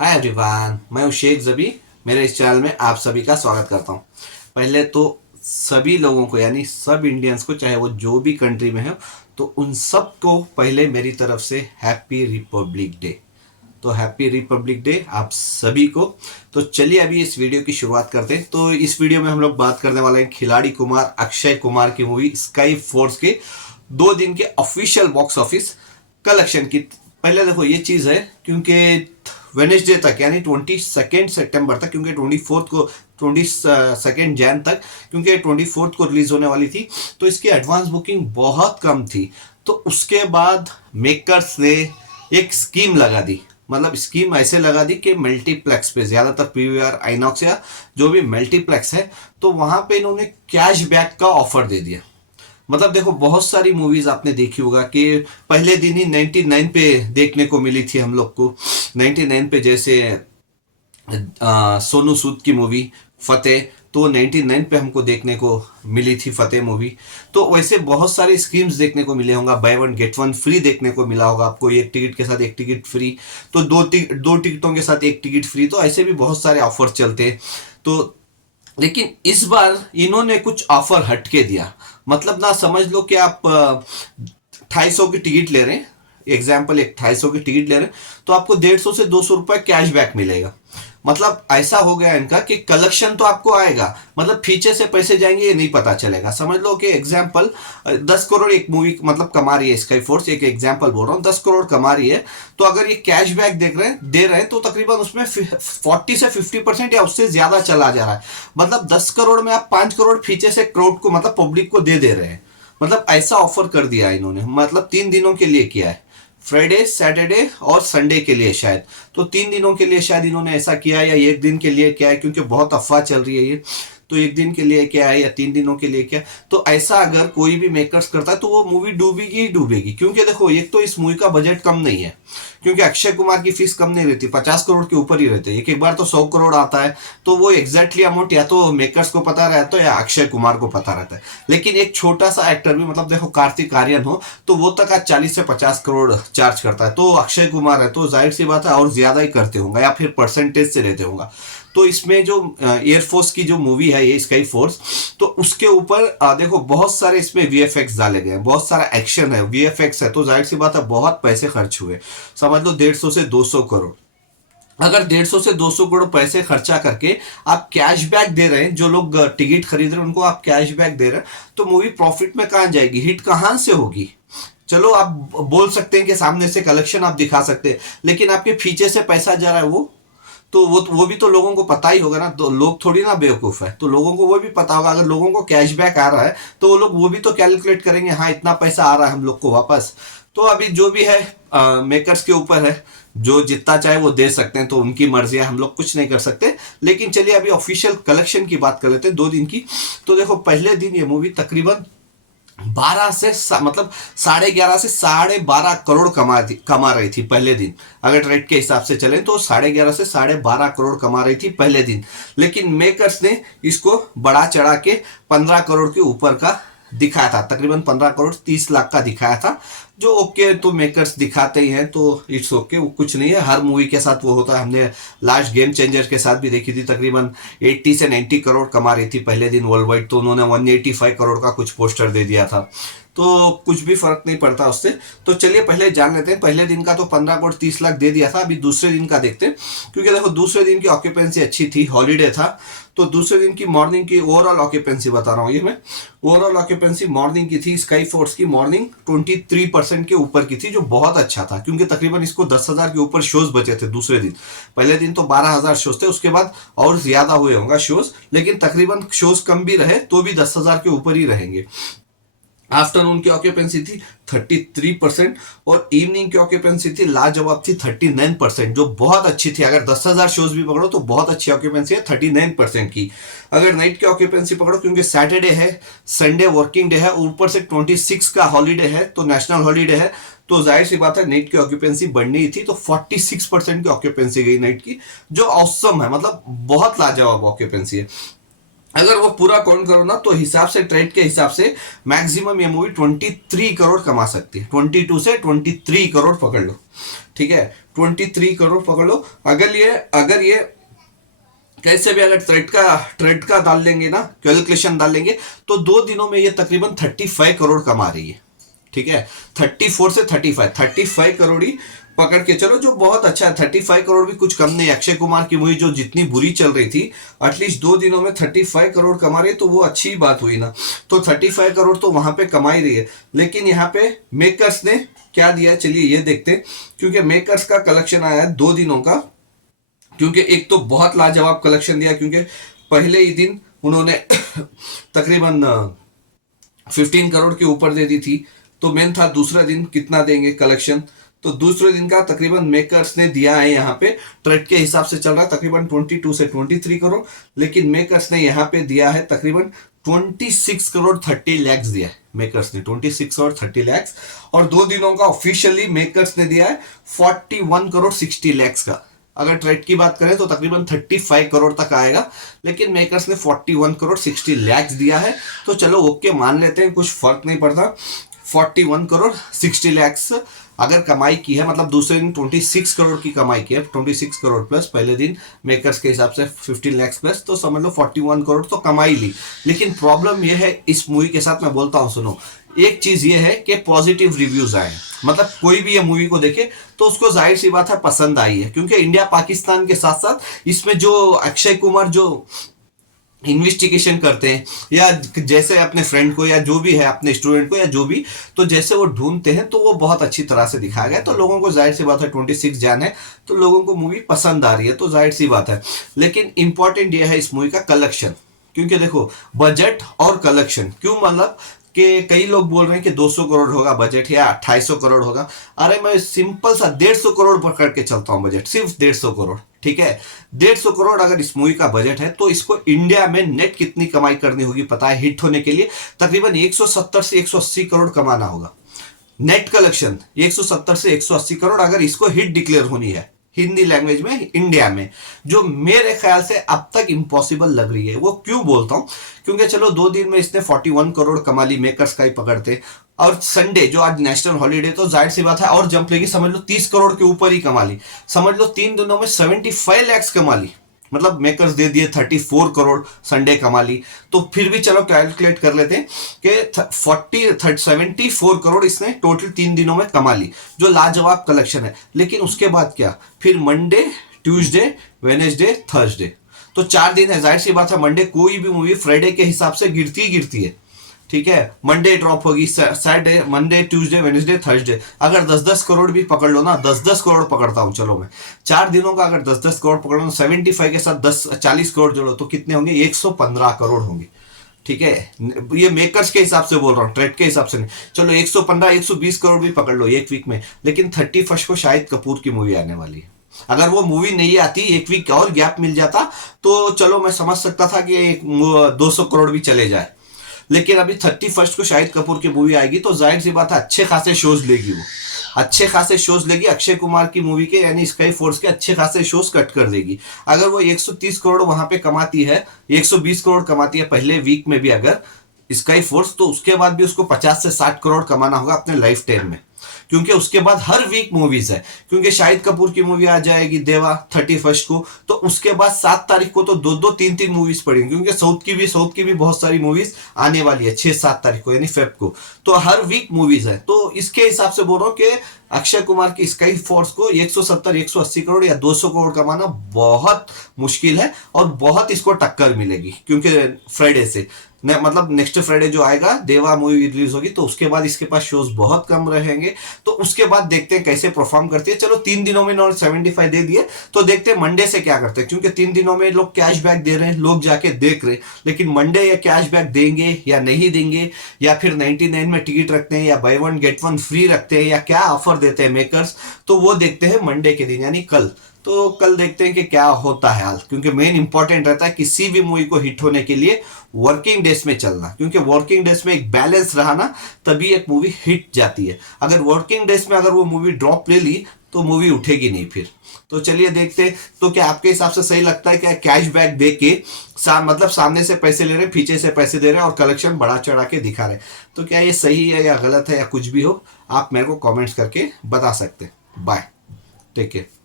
Hi everyone, मैं हूँ शेख जबी। मेरे इस चैनल में आप सभी का स्वागत करता हूँ। पहले तो सभी लोगों को यानी सब इंडियंस को, चाहे वो जो भी कंट्री में है, तो उन सब को पहले मेरी तरफ से हैप्पी रिपब्लिक डे। तो हैप्पी रिपब्लिक डे आप सभी को। तो चलिए अभी इस वीडियो की शुरुआत करते हैं। तो इस वीडियो में हम लोग बात करने वाले हैं खिलाड़ी कुमार अक्षय कुमार की मूवी स्काई फोर्स के 2 दिन के ऑफिशियल बॉक्स ऑफिस कलेक्शन की। पहले देखो ये चीज़ है, क्योंकि वेनेसडे तक यानी 22 सितंबर तक, क्योंकि 24 को 22 जैन तक, क्योंकि 24 को रिलीज होने वाली थी, तो इसकी एडवांस बुकिंग बहुत कम थी। तो उसके बाद मेकर्स ने एक स्कीम लगा दी। मतलब स्कीम ऐसे लगा दी कि मल्टीप्लेक्स पे, ज़्यादातर पीवीआर, आइनॉक्स या जो भी मल्टीप्लेक्स है, तो वहाँ पे इन्होंने कैश बैक का ऑफर दे दिया। मतलब देखो, बहुत सारी मूवीज आपने देखी होगा कि पहले दिन ही 99 पे देखने को मिली थी हम लोग को। 99 पे जैसे सोनू सूद की मूवी फतेह, तो 99 पे हमको देखने को मिली थी फतेह मूवी। तो वैसे बहुत सारे स्कीम्स देखने को मिले होंगे। By one get one free देखने को मिला होगा आपको, एक टिकट के साथ एक टिकट फ्री, तो दो टिकटों के साथ एक टिकट फ्री। तो ऐसे भी बहुत सारे ऑफर चलते हैं। तो लेकिन इस बार इन्होंने कुछ ऑफर हटके दिया। मतलब ना समझ लो कि आप 250 की टिकट ले रहे हैं, एग्जाम्पल एक 250 की टिकट ले रहे हैं, तो आपको 150 से 200 रुपए कैशबैक मिलेगा। मतलब ऐसा हो गया इनका कि कलेक्शन तो आपको आएगा, मतलब फीचर से पैसे जाएंगे ये नहीं पता चलेगा। समझ लो कि एग्जाम्पल 10 करोड़ एक मूवी मतलब कमा रही है स्काई फोर्स, एक एग्जाम्पल बोल रहा हूँ, 10 करोड़ कमा रही है। तो अगर ये कैशबैक दे रहे हैं तो तकरीबन उसमें 40 से 50% या उससे ज्यादा चला जा रहा है। मतलब 10 करोड़ में आप 5 करोड़ फीचर से क्राउड को, मतलब पब्लिक को दे रहे हैं। मतलब ऐसा ऑफर कर दिया इन्होंने, मतलब 3 दिनों के लिए किया है, फ्राइडे सैटरडे और संडे के लिए शायद। तो 3 दिनों के लिए शायद इन्होंने ऐसा किया है, या एक दिन के लिए क्या है, क्योंकि बहुत अफवाह चल रही है ये। तो एक दिन के लिए क्या है या 3 दिनों के लिए क्या है। तो ऐसा अगर कोई भी मेकर्स करता है तो वो मूवी डूबेगी ही डूबेगी। क्योंकि देखो, एक तो इस मूवी का बजट कम नहीं है, क्योंकि अक्षय कुमार की फीस कम नहीं रहती, 50 करोड़ के ऊपर ही रहते हैं। एक एक बार तो 100 करोड़ आता है। तो वो एग्जैक्टली अमाउंट या तो मेकर्स को पता रहता है या अक्षय कुमार को पता रहता है। लेकिन एक छोटा सा एक्टर भी, मतलब देखो कार्तिक आर्यन हो, तो वो तक आज 40 से 50 करोड़ चार्ज करता है। तो अक्षय कुमार है तो जाहिर सी बात है और ज्यादा ही करते होंगे, या फिर परसेंटेज से लेते होंगे। तो इसमें जो एयरफोर्स की जो मूवी है ये स्काई फोर्स, तो उसके ऊपर देखो बहुत सारे इसमें वीएफएक्स डाले गए हैं, बहुत सारा एक्शन है, वीएफएक्स है। तो जाहिर सी बात है बहुत पैसे खर्च हुए। समझ लो 150 से 200 करोड़। अगर 150 से 200 करोड़ पैसे खर्चा करके आप कैशबैक दे रहे हैं, जो लोग टिकट खरीद रहे हैं उनको आप कैशबैक दे रहे हैं, तो मूवी प्रॉफिट में कहां जाएगी, हिट कहां से होगी। चलो आप बोल सकते हैं कि सामने से कलेक्शन आप दिखा सकते हैं, लेकिन आपके फीचर से पैसा जा रहा है वो भी तो लोगों को पता ही होगा ना। तो लोग थोड़ी ना बेवकूफ है, तो लोगों को वो भी पता होगा। अगर लोगों को कैशबैक आ रहा है तो वो लोग वो भी तो कैलकुलेट करेंगे, हाँ इतना पैसा आ रहा है हम लोग को वापस। तो अभी जो भी है मेकर्स के ऊपर है, जो जितना चाहे वो दे सकते हैं, तो उनकी मर्जी है, हम लोग कुछ नहीं कर सकते। लेकिन चलिए अभी ऑफिशियल कलेक्शन की बात कर लेते हैं 2 दिन की। तो देखो पहले दिन ये मूवी तकरीबन 12 से मतलब 11.5 से 12.5 करोड़ कमा रही थी पहले दिन। अगर रेट के हिसाब से चले तो 11.5 से 12.5 करोड़ कमा रही थी पहले दिन। लेकिन मेकर्स ने इसको बढ़ा चढ़ा के 15 करोड़ के ऊपर का दिखाया था, तकरीबन 15 करोड़ 30 लाख का दिखाया था। जो ओके, तो मेकर्स दिखाते ही हैं तो इट्स ओके, वो कुछ नहीं है, हर मूवी के साथ वो होता है। हमने लास्ट गेम चेंजर के साथ भी देखी थी, तकरीबन 80 से 90 करोड़ कमा रही थी पहले दिन वर्ल्ड वाइड, तो उन्होंने 185 करोड़ का कुछ पोस्टर दे दिया था। तो कुछ भी फर्क नहीं पड़ता उससे। तो चलिए पहले जान लेते हैं, पहले दिन का तो 15 करोड़ 30 लाख दे दिया था। अभी दूसरे दिन का देखते हैं, क्योंकि देखो दूसरे दिन की ऑक्यूपेंसी अच्छी थी, हॉलीडे था। तो दूसरे दिन की मॉर्निंग की ओवरऑल ऑक्यूपेंसी बता रहा हूँ ये मैं। ओवरऑल ऑक्यूपेंसी मॉर्निंग की थी, स्काई फोर्स की मॉर्निंग 23% के ऊपर की थी, जो बहुत अच्छा था, क्योंकि तकरीबन इसको 10,000 के ऊपर शोज बचे थे दूसरे दिन। पहले दिन तो 12,000 शोज थे, उसके बाद और ज्यादा हुए होंगे शोज, लेकिन तकरीबन शोज कम भी रहे तो भी 10,000 के ऊपर ही रहेंगे। आफ्टरनून की ऑक्यूपेंसी थी 33% और इवनिंग की ऑक्यूपेंसी थी लाजवाब थी 39%, जो बहुत अच्छी थी। अगर 10,000 शोज भी पकड़ो तो बहुत अच्छी ऑक्यूपेंसी है 39% की। अगर नाइट की ऑक्यूपेंसी पकड़ो, क्योंकि सैटरडे है, संडे वर्किंग डे है, ऊपर से 26 का हॉलीडे है, तो नेशनल हॉलीडे है, तो जाहिर सी बात है नाइट की ऑक्यूपेंसी बढ़नी ही थी। तो 46% की ऑक्यूपेंसी गई नाइट की, जो औसम है, मतलब बहुत लाजवाब ऑक्यूपेंसी है। अगर वो पूरा काउंट करो ना, तो हिसाब से, ट्रेड के हिसाब से मैक्सिमम ये मूवी 23 करोड़ कमा सकती है, 22 से 23 करोड़ पकड़ लो। ठीक है, 23 करोड़ पकड़ लो। अगर ये कैसे भी अगर ट्रेड का डाल लेंगे ना, कैलकुलेशन डाल लेंगे, तो 2 दिनों में ये तकरीबन 35 करोड़ कमा रही है। ठीक है, 34 से 35 करोड़ ही पकड़ के चलो, जो बहुत अच्छा है। 35 करोड़ भी कुछ कम नहीं। अक्षय कुमार की मूवी जो जितनी बुरी चल रही थी, एटलीस्ट 2 दिनों में 35 करोड़ कमा रही है, तो वो अच्छी बात हुई ना। तो 35 करोड़ तो वहां पे कमा ही रही है। लेकिन यहाँ पे मेकर्स ने क्या दिया, चलिए ये देखते हैं। क्योंकि मेकर्स का कलेक्शन आया है 2 दिनों का, क्योंकि एक तो बहुत लाजवाब कलेक्शन दिया, क्योंकि पहले ही दिन उन्होंने तकरीबन 15 करोड़ के ऊपर दे दी थी। तो मेन था दूसरा दिन कितना देंगे कलेक्शन। तो दूसरे दिन का तकरीबन मेकर्स ने दिया है, यहाँ पे ट्रेड के हिसाब से चल रहा है तकरीबन 22 से 23 करोड़, लेकिन मेकर्स ने यहाँ पे दिया है तकरीबन 26 करोड़ 30 लैक्स दिया है मेकर्स ने, 26 करोड़ 30 लैक्स। और 2 दिनों का ऑफिशियली मेकर्स ने दिया है 41 करोड़ 60 लैक्स का। अगर ट्रेड की बात करें तो तकरीबन 35 करोड़ तक आएगा, लेकिन मेकर्स ने 41 करोड़ 60 लैक्स दिया है। तो चलो ओके मान लेते हैं, कुछ फर्क नहीं पड़ता। 41 करोड़ 60 लैक्स अगर कमाई की है, मतलब दूसरे दिन 26 करोड़ की कमाई की है, 26 करोड़ प्लस पहले दिन मेकर्स के हिसाब से 15 लैक्स प्लस, तो समझ लो 41 करोड़ तो कमाई ली। लेकिन प्रॉब्लम यह है इस मूवी के साथ, मैं बोलता हूं सुनो, एक चीज ये है कि पॉजिटिव रिव्यूज आए, मतलब कोई भी ये मूवी को देखे तो उसको जाहिर सी बात है पसंद आई है। क्योंकि इंडिया पाकिस्तान के साथ साथ इसमें जो अक्षय कुमार जो इन्वेस्टिगेशन करते हैं, या जैसे अपने फ्रेंड को या जो भी है अपने स्टूडेंट को या जो भी, तो जैसे वो ढूंढते हैं, तो वो बहुत अच्छी तरह से दिखाया गया। तो लोगों को जाहिर सी बात है 26 जैन है, तो लोगों को मूवी पसंद आ रही है, तो जाहिर सी बात है। लेकिन इंपॉर्टेंट ये है इस मूवी का कलेक्शन, क्योंकि देखो बजट और कलेक्शन क्यों, मतलब कि कई लोग बोल रहे हैं कि 200 करोड़ होगा बजट या 2800 करोड़ होगा। अरे मैं सिंपल सा 150 करोड़ पकड़ के चलता हूं बजट, सिर्फ 150 करोड़। ठीक है, 150 करोड़ अगर इस मूवी का बजट है, तो इसको इंडिया में नेट कितनी कमाई करनी होगी पता है हिट होने के लिए? तकरीबन 170 से 180 करोड़ कमाना होगा। नेट कलेक्शन 170 से 180 करोड़ अगर इसको हिट डिक्लेयर होनी है हिंदी लैंग्वेज में इंडिया में, जो मेरे ख्याल से अब तक इम्पॉसिबल लग रही है। वो क्यों बोलता हूं, क्योंकि चलो 2 दिन में इसने 41 करोड़ कमा ली, मेकर्स का ही पकड़ते, और संडे जो आज नेशनल हॉलीडे, तो जाहिर सी बात है और जंप लेगी, समझ लो 30 करोड़ के ऊपर ही कमा ली। समझ लो 3 दिनों में 75 लैक्स कमा ली, मतलब मेकर्स दे दिए 34 करोड़, संडे कमा ली। तो फिर भी चलो कैलकुलेट कर लेते हैं कि 74 करोड़ इसने टोटल 3 दिनों में कमा ली, जो लाजवाब कलेक्शन है। लेकिन उसके बाद क्या, फिर मंडे, ट्यूसडे, वेनेसडे, थर्सडे, तो 4 दिन है। जाहिर सी बात है मंडे कोई भी मूवी फ्राइडे के हिसाब से गिरती ही गिरती है। ठीक है, मंडे ड्रॉप होगी, Saturday, Monday, Tuesday, Wednesday, Thursday. अगर 10-10 करोड़ भी पकड़ लो ना, 10-10 करोड़ पकड़ता हूं चलो मैं, 4 दिनों का अगर 10-10 करोड़ पकड़ लो, 75 के साथ 40 करोड़ जोड़ो तो कितने होंगे? 115 करोड़ होंगे। ठीक है, ये मेकर्स के हिसाब से बोल रहा हूँ, ट्रेड के हिसाब से नहीं। चलो 115 120 करोड़ भी पकड़ लो एक वीक में, लेकिन 31 को शाहिद कपूर की मूवी आने वाली है। अगर वो मूवी नहीं आती, एक वीक और गैप मिल जाता, तो चलो मैं समझ सकता था कि 200 करोड़ भी चले जाए। लेकिन अभी 31 को शाहिद कपूर की मूवी आएगी, तो जाहिर सी बात है अच्छे खासे शोज लेगी वो, अच्छे खासे शोज लेगी अक्षय कुमार की मूवी के, यानी स्काई फोर्स के अच्छे खासे शोज कट कर देगी। अगर वो 130 करोड़ वहां पे कमाती है, 120 करोड़ कमाती है पहले वीक में भी अगर स्काई फोर्स, तो उसके बाद भी उसको 50 से 60 करोड़ कमाना होगा अपने लाइफ टाइम में, क्योंकि उसके बाद हर वीक मूवीज है। क्योंकि शाहिद कपूर की मूवी आ जाएगी देवा 31 को, तो उसके बाद 7 तारीख को तो 2-2 3-3 मूवीज पड़ेंगी, क्योंकि साउथ की भी बहुत सारी मूवीज आने वाली है 6-7 तारीख को, यानी फेब को। तो हर वीक मूवीज है, तो इसके हिसाब से बोल रहा हूँ कि अक्षय कुमार की स्काई फोर्स को 170 180 करोड़ या 200 करोड़ कमाना बहुत मुश्किल है, और बहुत इसको टक्कर मिलेगी। क्योंकि फ्राइडे से मतलब नेक्स्ट फ्राइडे जो आएगा देवा मूवी रिलीज होगी, तो उसके बाद इसके पास शोज बहुत कम रहेंगे। तो उसके बाद देखते हैं कैसे परफॉर्म करती है। चलो 3 दिनों में 75 दे दिए, तो देखते हैं मंडे से क्या करते हैं, क्योंकि 3 दिनों में लोग कैशबैक दे रहे हैं, लोग जाके देख रहे हैं। लेकिन मंडे या कैशबैक देंगे या नहीं देंगे, या फिर 99 में टिकट रखते हैं, या बाय 1 गेट 1 फ्री रखते हैं, या क्या ऑफर देते हैं मेकर्स, तो वो देखते हैं मंडे के दिन, यानी कल। तो कल देखते हैं कि क्या होता है हाल, क्योंकि मेन इंपॉर्टेंट रहता है किसी भी मूवी को हिट होने के लिए वर्किंग डेज में चलना, क्योंकि वर्किंग डेज में एक बैलेंस रहा ना, तभी एक मूवी हिट जाती है। अगर वर्किंग डेज में अगर वो मूवी ड्रॉप ले ली, तो मूवी उठेगी नहीं फिर। तो चलिए देखते हैं, तो क्या आपके हिसाब से सही लगता है क्या कैशबैक दे के मतलब सामने से पैसे ले रहे हैं, पीछे से पैसे दे रहे हैं, और कलेक्शन बढ़ा चढ़ा के दिखा रहे हैं? तो क्या ये सही है या गलत है या कुछ भी हो, आप मेरे को कमेंट्स करके बता सकते हैं। बाय। Take care.